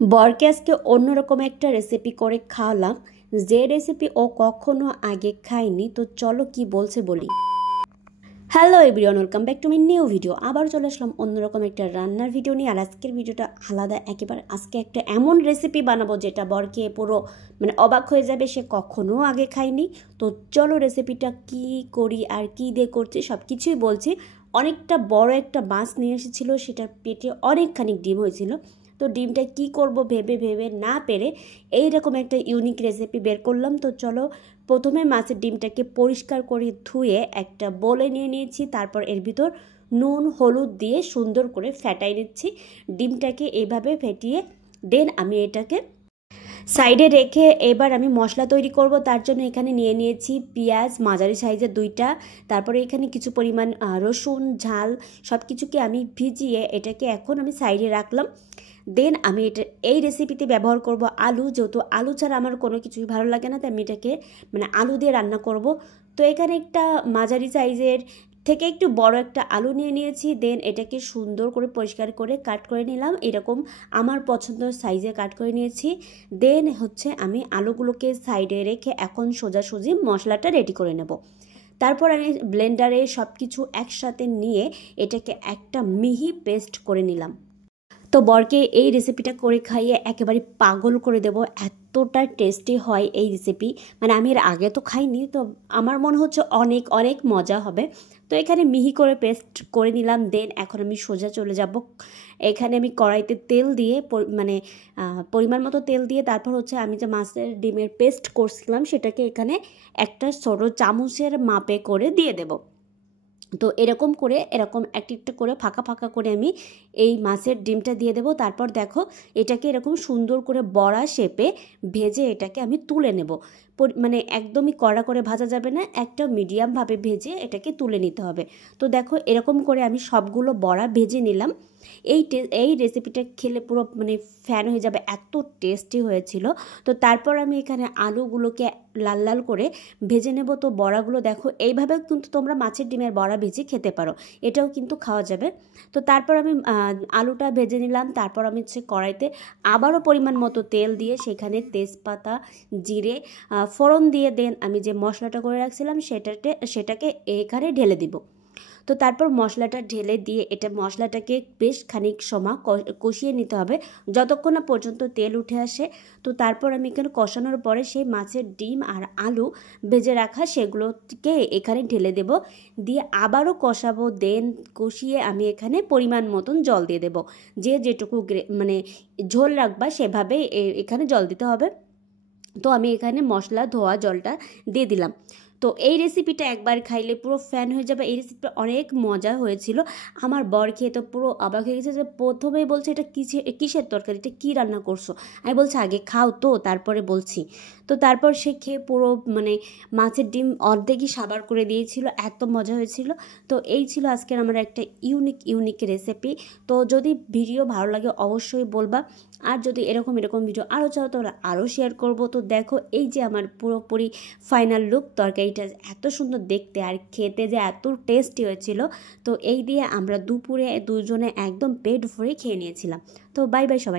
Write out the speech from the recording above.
বরকে আজকে অন্যরকম একটা রেসিপি করে খাওয়ালাম, যে রেসিপি ও কখনো আগে খায়নি। তো চলো কি বলছে বলি। Hello everyone, welcome back to my new video. আবার চলে আসলাম অন্যরকম একটা রান্নার ভিডিও নিয়ে। আর আজকের ভিডিওটা আলাদা একেবারে। আজকে একটা এমন রেসিপি বানাবো যেটা বরকে পুরো অবাক হয়ে যাবে, সে কখনো আগে খায়নি। তো চলো রেসিপিটা কি করি আর কি দিয়ে করছি সব কিছুই বলছি। অনেকটা বড় একটা মাছ নিয়ে এসেছিলো, সেটার পেটে অনেকখানি ডিম হয়েছিল। তো ডিমটা কি করব ভেবে ভেবে না পেরে এইরকম একটা ইউনিক রেসিপি বের করলাম। তো চলো, প্রথমে মাছের ডিমটাকে পরিষ্কার করে ধুয়ে একটা বোলে নিয়ে নিয়েছি। তারপর এর ভিতর নুন হলুদ দিয়ে সুন্দর করে ফেটাই নিচ্ছি ডিমটাকে, এইভাবে ফেটিয়ে দেন আমি এটাকে সাইডে রেখে এবার আমি মশলা তৈরি করব। তার জন্য এখানে নিয়ে নিয়েছি পেঁয়াজ মাঝারি সাইজের দুইটা, তারপরে এখানে কিছু পরিমাণ রসুন ঝাল সব কিছুকে আমি ভিজিয়ে এটাকে এখন আমি সাইডে রাখলাম। দেন আমি এটা এই রেসিপিতে ব্যবহার করব আলু, যেহেতু আলু ছাড়া আমার কোনো কিছুই ভালো লাগে না, তাই আমি এটাকে আলু দিয়ে রান্না করব। তো এখানে একটা মাঝারি সাইজের থেকে একটু বড় একটা আলু নিয়ে নিয়েছি। দেন এটাকে সুন্দর করে পরিষ্কার করে কাট করে নিলাম, এরকম আমার পছন্দের সাইজে কাট করে নিয়েছি। দেন হচ্ছে আমি আলুগুলোকে সাইডে রেখে এখন সোজাসুজি মশলাটা রেডি করে নেব। তারপর আমি ব্লেন্ডারে সব কিছু একসাথে নিয়ে এটাকে একটা মিহি পেস্ট করে নিলাম। তো বরকে এই রেসিপিটা করে খাইয়ে একেবারে পাগল করে দেব, এতটা টেস্টি হয় এই রেসিপি। আমি এর আগে তো খাইনি, তো আমার মনে হচ্ছে অনেক অনেক মজা হবে। তো এখানে মিহি করে পেস্ট করে নিলাম। দেন এখন আমি সোজা চলে যাব, এখানে আমি কড়াইতে তেল দিয়ে পরিমাণ মতো তেল দিয়ে তারপর হচ্ছে আমি যে মাছের ডিমের পেস্ট করছিলাম সেটাকে এখানে একটা ছোট চামচের মাপে করে দিয়ে দেব। তো এরকম করে এরকম একটা করে ফাঁকা ফাঁকা করে আমি এই মাছের ডিমটা দিয়ে দেবো। তারপর দেখো এটাকে এরকম সুন্দর করে বড়া শেপে ভেজে এটাকে আমি তুলে নেব। একদমই কড়া করে ভাজা যাবে না, একটা মিডিয়ামভাবে ভেজে এটাকে তুলে নিতে হবে। তো দেখো এরকম করে আমি সবগুলো বড়া ভেজে নিলাম। এই রেসিপিটা খেলে পুরো ফ্যান হয়ে যাবে, এত টেস্টি হয়েছিল। তো তারপর আমি এখানে আলুগুলোকে লাল লাল করে ভেজে নেব। তো বড়াগুলো দেখো এইভাবে কিন্তু তোমরা মাছের ডিমের বড়া ভেজে খেতে পারো, এটাও কিন্তু খাওয়া যাবে। তো তারপর আমি আলুটা ভেজে নিলাম। তারপর আমি হচ্ছে কড়াইতে আবারও পরিমাণ মতো তেল দিয়ে সেখানে তেজপাতা জিরে ফোড়ন দিয়ে দেন আমি যে মশলাটা করে রাখছিলাম সেটাকে এখানে ঢেলে দিব। তো তারপর মশলাটা ঢেলে দিয়ে মশলাটাকে বেশ খানিক সময় কষিয়ে নিতে হবে, যতক্ষণ না পর্যন্ত তেল উঠে আসে। তো তারপর আমি এখানে কষানোর পরে সেই মাছের ডিম আর আলু ভেজে রাখা সেগুলোকে এখানে ঢেলে দেব, দিয়ে আবারও কষাবো। দেন কষিয়ে আমি এখানে পরিমাণ মতন জল দিয়ে দেব, যে যেটুকু ঝোল রাখবা সেভাবে এখানে জল দিতে হবে। তো আমি এখানে মশলা ধোয়া জলটা দিয়ে দিলাম। তো এই রেসিপিটা একবার খাইলে পুরো ফ্যান হয়ে যাবে। এই রেসিপিটা অনেক মজা হয়েছিল, আমার বর খেয়ে তো পুরো অবাক হয়ে গেছে। যে প্রথমেই বলছে এটা কিসের তরকারি, এটা কী রান্না করছো। আমি বলছি আগে খাও তো তারপরে বলছি। তো তারপর সে খেয়ে পুরো মাছের ডিম অর্ধেকই সাবার করে দিয়েছিল, এত মজা হয়েছিল। তো এই ছিল আজকের আমার একটা ইউনিক রেসিপি। তো যদি ভিডিও ভালো লাগে অবশ্যই বলবা, আর যদি এরকম ভিডিও আরও চাও তাহলে আরও শেয়ার করব। তো দেখো এই যে আমার পুরোপুরি ফাইনাল লুক, তরকারিটা এত সুন্দর দেখতে আর খেতে যে এত টেস্টি হয়েছিল। তো এই দিয়ে আমরা দুপুরে দুজনে একদম পেট ভরে খেয়ে নিয়েছিলাম। তো বাই বাই সবাই।